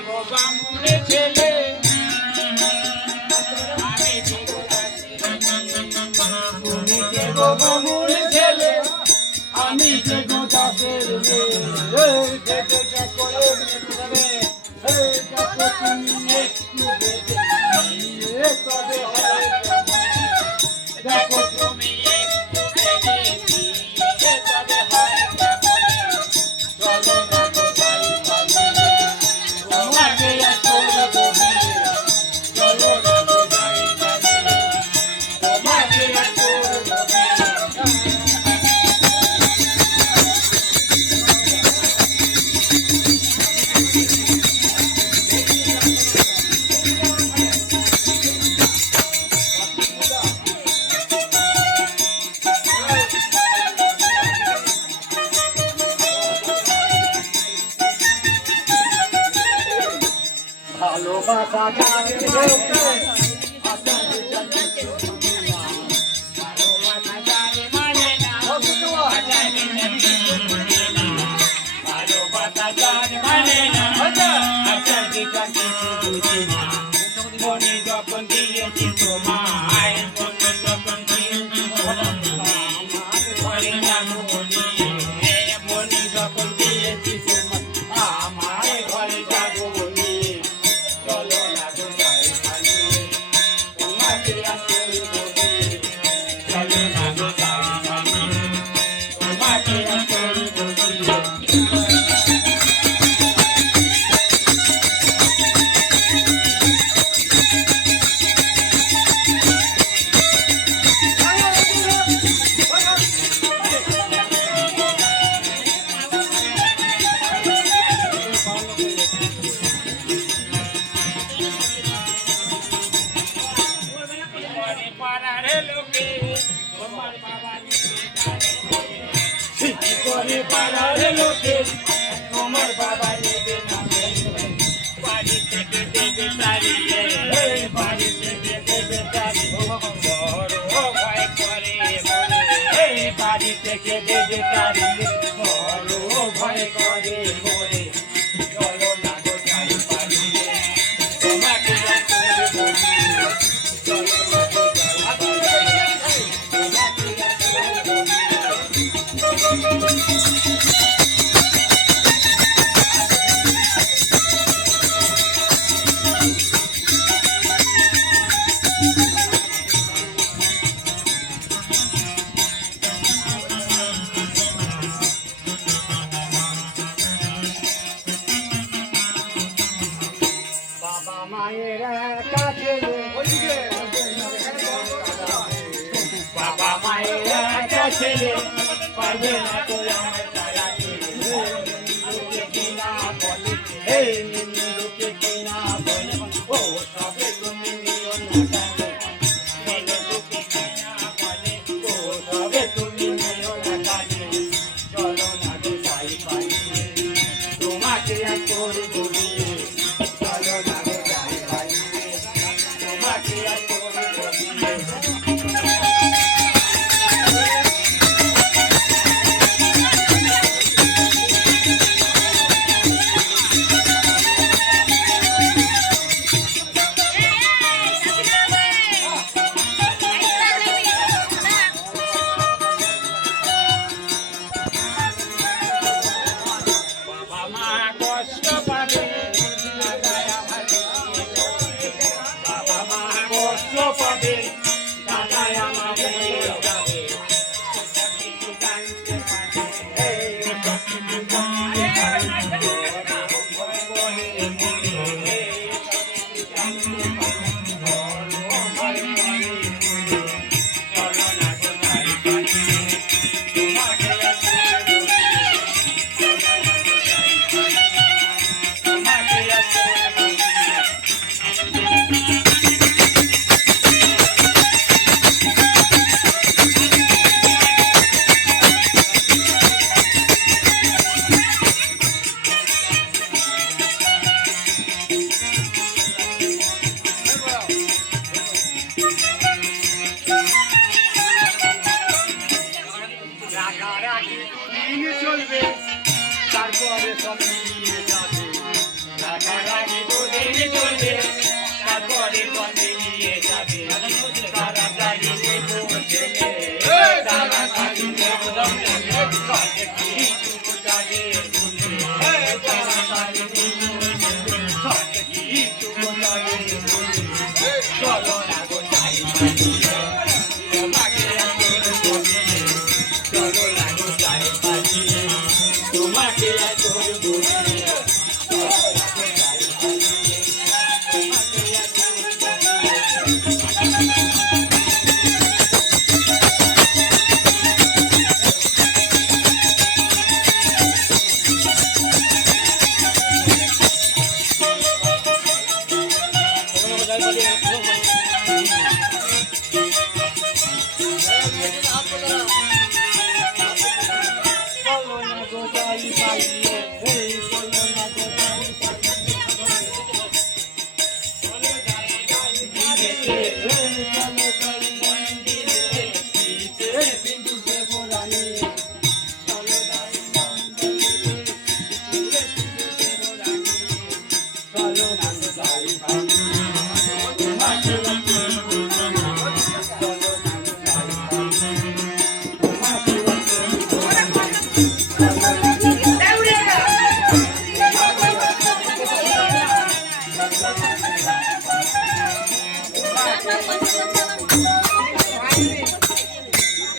গো বামুনের ছেলে তুমি যে গো বামুনের ছেলে আমি যে গো দাসের মেয়ে দেখো দেখো তুমি একটু দেখে তবে দেখো তুমি ভালোবাসা জানে মানে না ভালোবাসা জানে মানে না আচ্ছা যেটা কিছু বুঝি না মনে যখন দিয়েছি তোমায় মনে যখন দিয়েছি মনে না মনে যখন দিয়েছি তোমায় আমার ঘরে যাবো পাড়ার লোকে তোমার বাবা নেবে না বাড়ি থেকে দেবে তাড়িয়ে বাড়ি থেকে দেবে তাড়িয়ে বড় ভয় করে মরে বাড়ি থেকে দেবে তাড়িয়ে বড় ভয় করে মরে চলো না গো যাই পালিয়ে তোমাকে চলো না গো বাবা মায়ের কাছে বাবা মায়ের কাছে পারবে না তো আমার তারা লোকে কিনা বলে এই লোকে কিনা বলে ও সবে তুমি নিও না জানে লোকে কিনা বলে ও সবে তুমি নিও না জানে চলো না তো যাই পাই তোমাকে আর করে বলিয়ে চলো না তো যাই পাই তোমাকে আর করে বলিয়ে চলবে তারপরে সব মিলিয়ে যাবে। যাবে তারপরে বনে নিয়ে যাবে তাড়াতাড়ি নেবো জেনে তাড়াতাড়ি নেবো জেনে সবে কিছু যাবে ভুলে তাড়াতাড়ি নেবো জেনে সবে কিছু যাবে ভুলে চলো না গো যাই পালিয়ে তোমাকে আদর করিয়ে চলো না গো যাই পালিয়ে তোমাকে আদর করিয়ে Happy